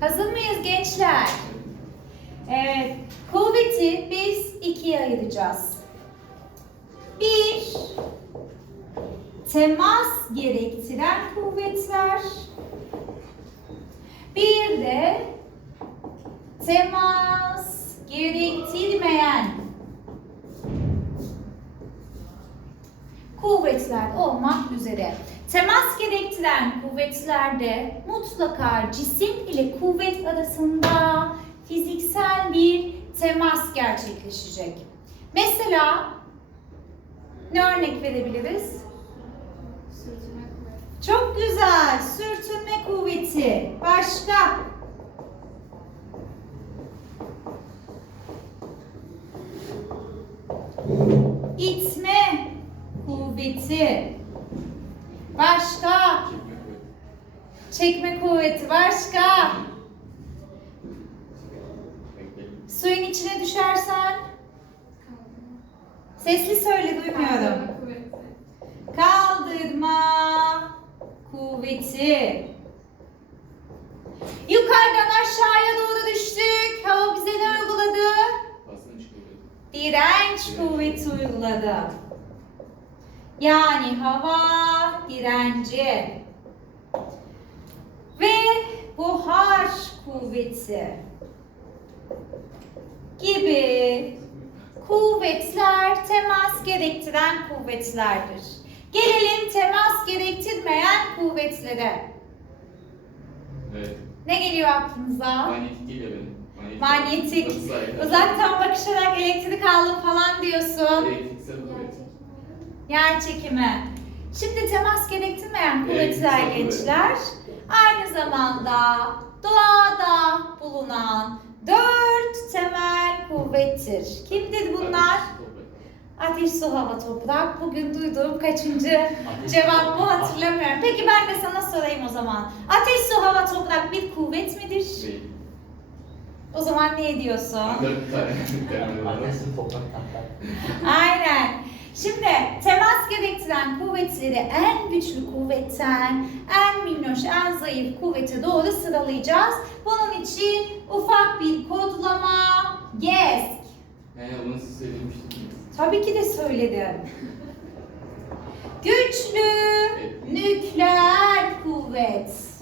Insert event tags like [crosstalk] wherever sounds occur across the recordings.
Hazır mıyız gençler? Evet. Kuvveti biz ikiye ayıracağız. Bir, temas gerektiren kuvvetler. Bir de temas gerektirmeyen kuvvetler olmak üzere. Temas gerektiren kuvvetlerde mutlaka cisim ile kuvvet arasında fiziksel bir temas gerçekleşecek. Mesela ne örnek verebiliriz? Çok güzel. Sürtünme kuvveti. Başka? İtme kuvveti. Başka? Çekme kuvveti. Başka? Suyun içine düşersen? Sesli söyle duymuyorum. Kaldırma kuvveti. Yukarıdan aşağıya doğru düştük. Hava bize ne uyguladı? Direnç kuvveti uyguladı. Yani hava direnci. Ve buhar kuvveti gibi kuvvetler temas gerektiren kuvvetlerdir. Gelelim temas gerektirmeyen kuvvetlere. Evet. Ne geliyor aklınıza? Manyetik geliyor benim. Manyetik. Sayılır? Uzaktan bakışarak elektrik aldım falan diyorsun. Elektriksel kuvvet. Yer çekimi. Şimdi temas gerektirmeyen kuvvetler gençler aynı zamanda doğada bulunan dört temel kuvvettir. Kimdir bunlar? Ateş, su, hava, toprak. Bugün duyduğum kaçıncı cevap bu hatırlamıyorum. Peki ben de sana sorayım o zaman. Ateş, su, hava, toprak bir kuvvet midir? Değil. O zaman ne diyorsun? Dört tane [laughs] temel topraktan. Aynen. Şimdi temas gerektiren kuvvetleri en güçlü kuvvetten en minnoş, en zayıf kuvvete doğru sıralayacağız. Bunun için ufak bir kodlama GESK. He onu siz söylemiştiniz. Tabii ki de söyledim. Güçlü nükleer kuvvet.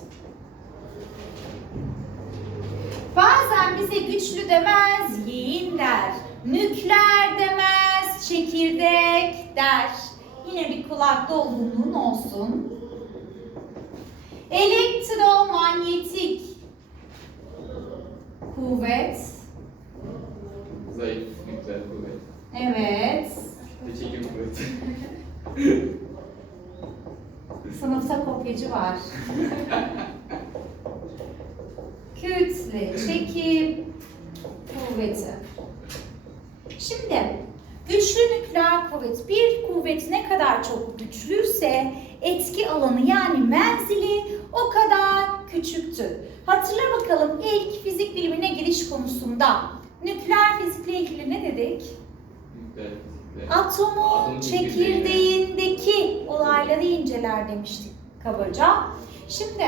Bazen bize güçlü demez, yiğin der. Nükleer demez, çekirdek der. Yine bir kulak dolgunluğun olsun. Elektromanyetik kuvvet. Zayıf nükleer kuvvet. Evet. Ve çekim kuvveti. Sınıfta kopyacı var. [laughs] Kütle, çekim, kuvveti. Şimdi güçlü nükleer kuvvet bir kuvvet ne kadar çok güçlüyse etki alanı yani menzili o kadar küçüktür. Hatırla bakalım ilk fizik bilimine giriş konusunda nükleer fizikle ilgili ne dedik? Atomun Atomun çekirdeğindeki olayları inceler demiştik kabaca. Şimdi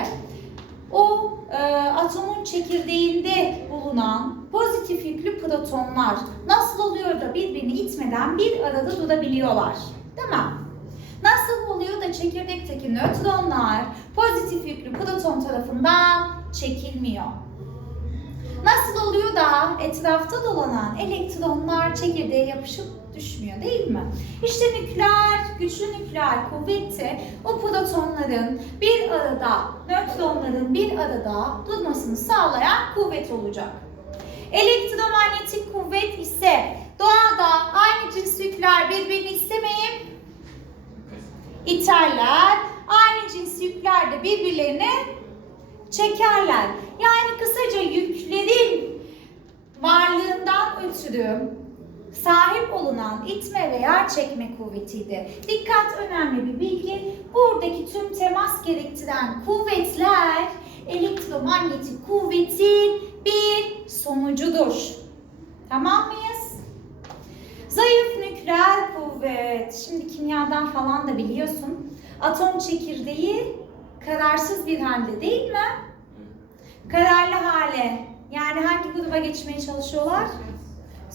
o e, atomun çekirdeğinde bulunan pozitif yüklü protonlar nasıl oluyor da birbirini itmeden bir arada durabiliyorlar? Mi? Nasıl oluyor da çekirdekteki nötronlar pozitif yüklü proton tarafından çekilmiyor? Nasıl oluyor da etrafta dolanan elektronlar çekirdeğe yapışıp düşmüyor değil mi? İşte nükleer, güçlü nükleer kuvveti o protonların bir arada, nötronların bir arada durmasını sağlayan kuvvet olacak. Elektromanyetik kuvvet ise doğada aynı cins yükler birbirini istemeyip iterler. Aynı cins yükler de birbirlerini çekerler. Ötürü sahip olunan itme veya çekme kuvvetiydi. Dikkat önemli bir bilgi. Buradaki tüm temas gerektiren kuvvetler elektromanyetik kuvvetin bir sonucudur. Tamam mıyız? Zayıf nükleer kuvvet. Şimdi kimyadan falan da biliyorsun. Atom çekirdeği kararsız bir halde değil mi? Kararlı hale. Yani hangi gruba geçmeye çalışıyorlar?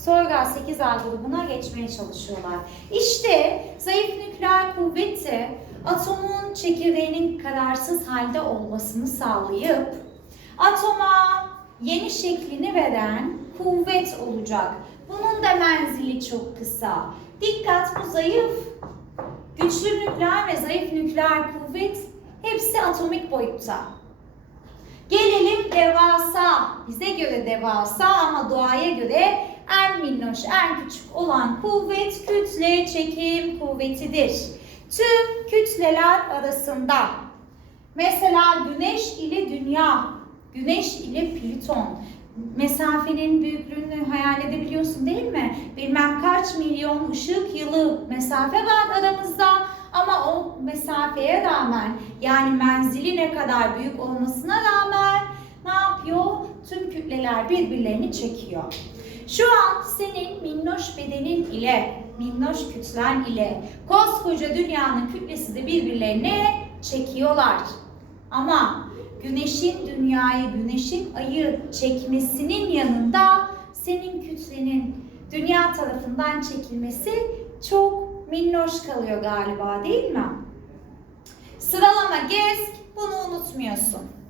Sorgal 8A grubuna geçmeye çalışıyorlar. İşte zayıf nükleer kuvveti atomun çekirdeğinin kararsız halde olmasını sağlayıp atoma yeni şeklini veren kuvvet olacak. Bunun da menzili çok kısa. Dikkat bu zayıf, güçlü nükleer ve zayıf nükleer kuvvet hepsi atomik boyutta. Gelelim devasa. Bize göre devasa ama doğaya göre en minnoş, en küçük olan kuvvet kütle çekim kuvvetidir. Tüm kütleler arasında mesela Güneş ile Dünya, Güneş ile Plüton mesafenin büyüklüğünü hayal edebiliyorsun değil mi? Bilmem kaç milyon ışık yılı mesafe var aramızda ama o mesafeye rağmen yani menzili ne kadar büyük olmasına rağmen ne yapıyor? Tüm kütleler birbirlerini çekiyor. Şu an senin minnoş bedenin ile, minnoş kütlen ile koskoca dünyanın kütlesi de birbirlerini çekiyorlar. Ama güneşin dünyayı, güneşin ayı çekmesinin yanında senin kütlenin dünya tarafından çekilmesi çok minnoş kalıyor galiba değil mi? Sıralama gez, bunu unutmuyorsun.